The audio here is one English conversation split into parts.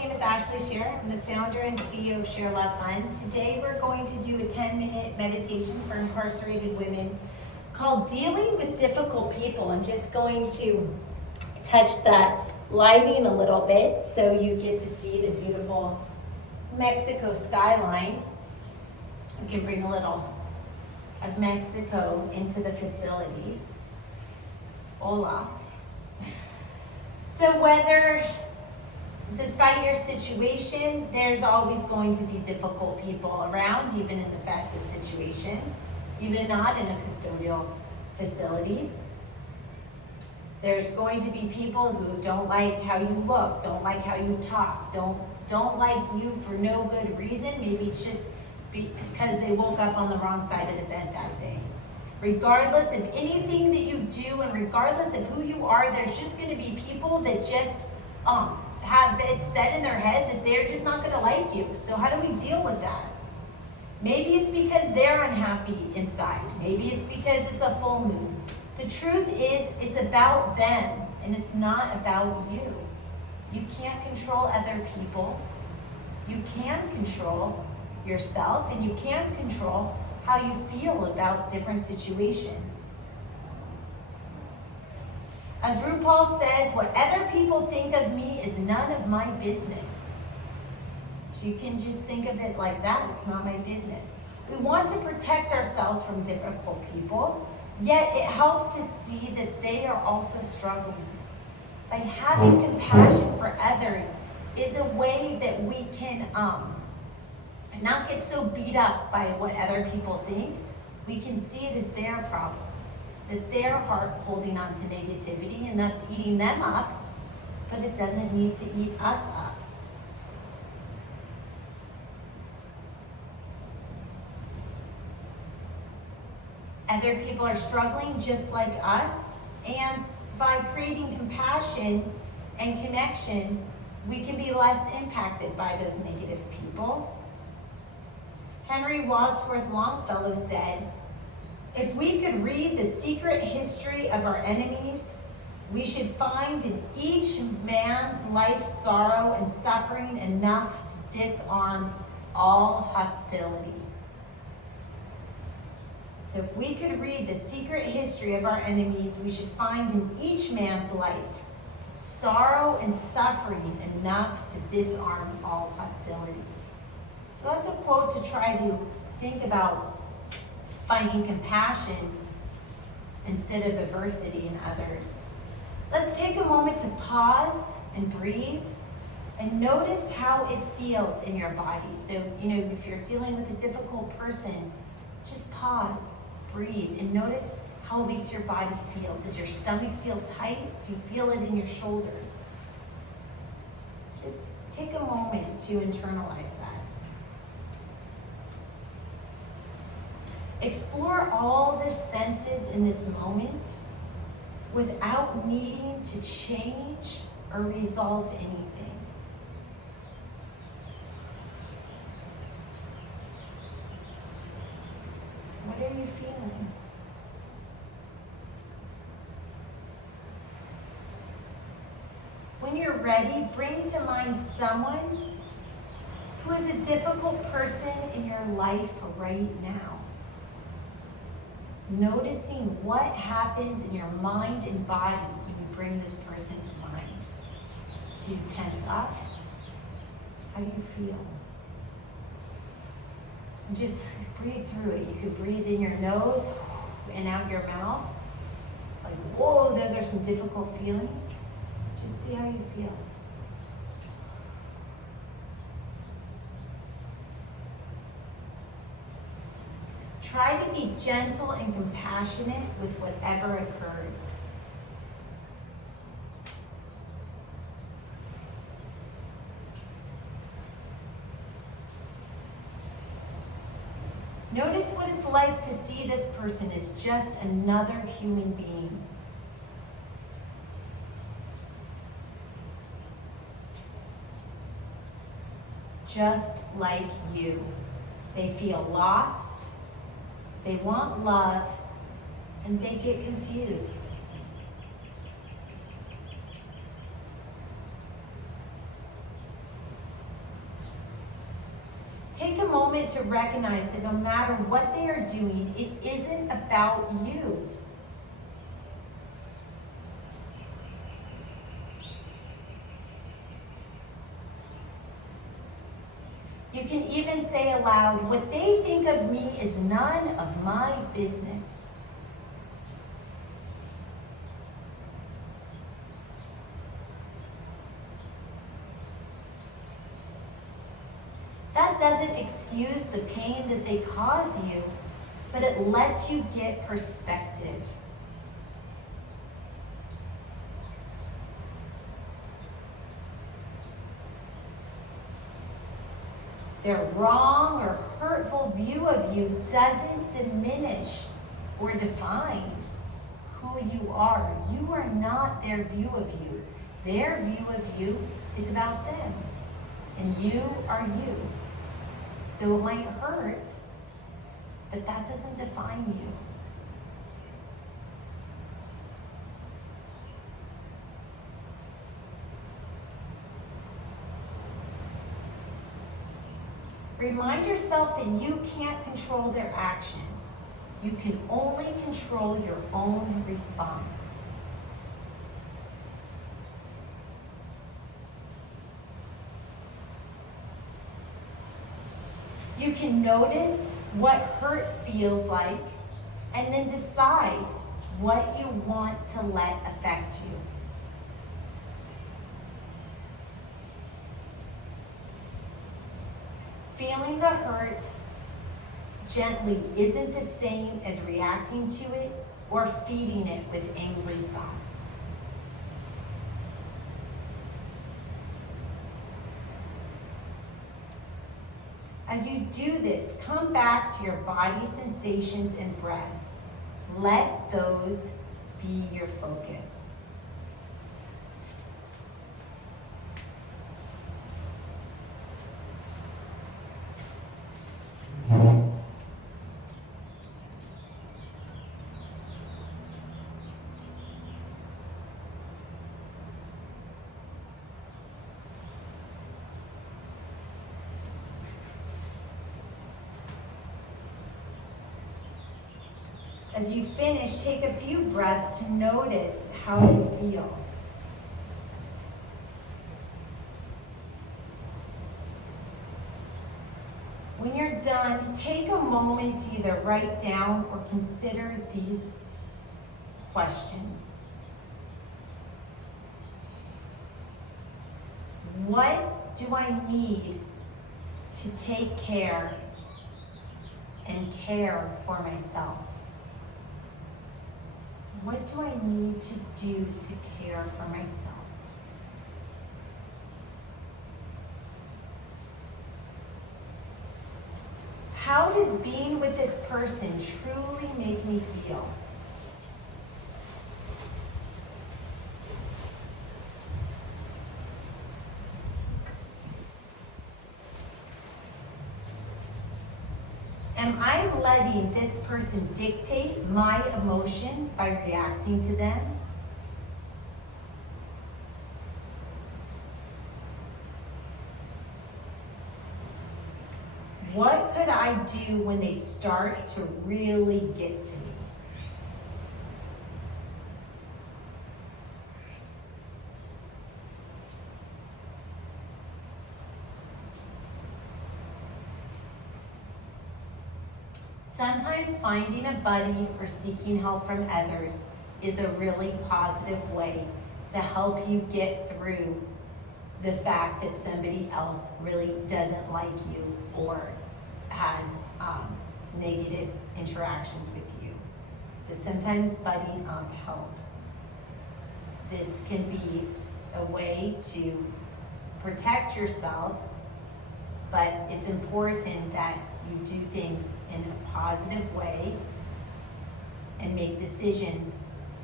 name is Ashley Shear. I'm the founder and CEO of ShareLove.Fund. Today we're going to do a 10-minute meditation for incarcerated women called Dealing with Difficult People. I'm just going to touch that lighting a little bit so you get to see the beautiful Mexico skyline. We can bring a little of Mexico into the facility. Hola. So whether, despite your situation, there's always going to be difficult people around, even in the best of situations, even not in a custodial facility. There's going to be people who don't like how you look, don't like how you talk, don't like you for no good reason, maybe just because they woke up on the wrong side of the bed that day. Regardless of anything that you do and regardless of who you are, there's just going to be people that just have it set in their head that they're just not going to like you. So how do we deal with that? Maybe it's because they're unhappy inside. Maybe it's because it's a full moon. The truth is, it's about them and it's not about you. You can't control other people. You can control yourself and you can control how you feel about different situations. As RuPaul says, what other people think of me is none of my business. So you can just think of it like that, it's not my business. We want to protect ourselves from difficult people, yet it helps to see that they are also struggling. By having compassion for others is a way that we can not get so beat up by what other people think. We can see it as their problem, that they're holding on to negativity and that's eating them up, but it doesn't need to eat us up. Other people are struggling just like us, and by creating compassion and connection, we can be less impacted by those negative people. Henry Wadsworth Longfellow said, "If we could read the secret history of our enemies, we should find in each man's life sorrow and suffering enough to disarm all hostility." So if we could read the secret history of our enemies, we should find in each man's life sorrow and suffering enough to disarm all hostility. So that's a quote to try to think about finding compassion instead of adversity in others. Let's take a moment to pause and breathe and notice how it feels in your body. So, if you're dealing with a difficult person, just pause, breathe, and notice how it makes your body feel. Does your stomach feel tight? Do you feel it in your shoulders? Just take a moment to internalize that. Explore all the senses in this moment without needing to change or resolve anything. What are you feeling? When you're ready, bring to mind someone who is a difficult person in your life right now. Noticing what happens in your mind and body when you bring this person to mind. Do you tense up? How do you feel? And just breathe through it. You could breathe in your nose and out your mouth. Like, whoa, those are some difficult feelings. Just see how you feel. Try to be gentle and compassionate with whatever occurs. Notice what it's like to see this person as just another human being. Just like you. They feel lost. They want love, and they get confused. Take a moment to recognize that no matter what they are doing, it isn't about you. You can even say aloud, what they think of me is none of my business. That doesn't excuse the pain that they cause you, but it lets you get perspective. Their wrong or hurtful view of you doesn't diminish or define who you are. You are not their view of you. Their view of you is about them, and you are you. So it might hurt, but that doesn't define you. Remind yourself that you can't control their actions. You can only control your own response. You can notice what hurt feels like and then decide what you want to let affect you. Feeling the hurt gently isn't the same as reacting to it or feeding it with angry thoughts. As you do this, come back to your body sensations and breath. Let those be your focus. As you finish, take a few breaths to notice how you feel. When you're done, take a moment to either write down or consider these questions. What do I need to take care and care for myself? What do I need to do to care for myself? How does being with this person truly make me feel? Am I letting this person dictate my emotions by reacting to them? What could I do when they start to really get to me? Sometimes finding a buddy or seeking help from others is a really positive way to help you get through the fact that somebody else really doesn't like you or has negative interactions with you. So sometimes buddying up helps. This can be a way to protect yourself, but it's important that you do things in a positive way and make decisions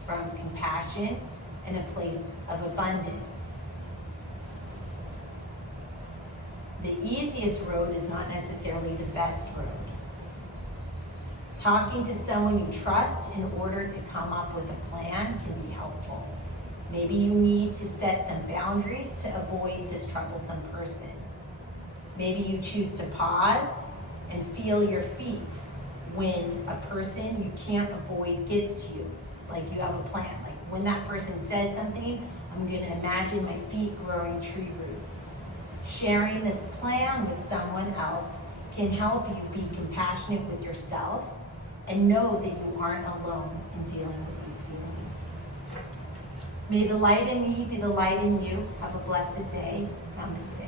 from compassion and a place of abundance. The easiest road is not necessarily the best road. Talking to someone you trust in order to come up with a plan can be helpful. Maybe you need to set some boundaries to avoid this troublesome person. Maybe you choose to pause and feel your feet when a person you can't avoid gets to you. Like you have a plan. Like when that person says something, I'm gonna imagine my feet growing tree roots. Sharing this plan with someone else can help you be compassionate with yourself and know that you aren't alone in dealing with these feelings. May the light in me be the light in you. Have a blessed day. Namaste.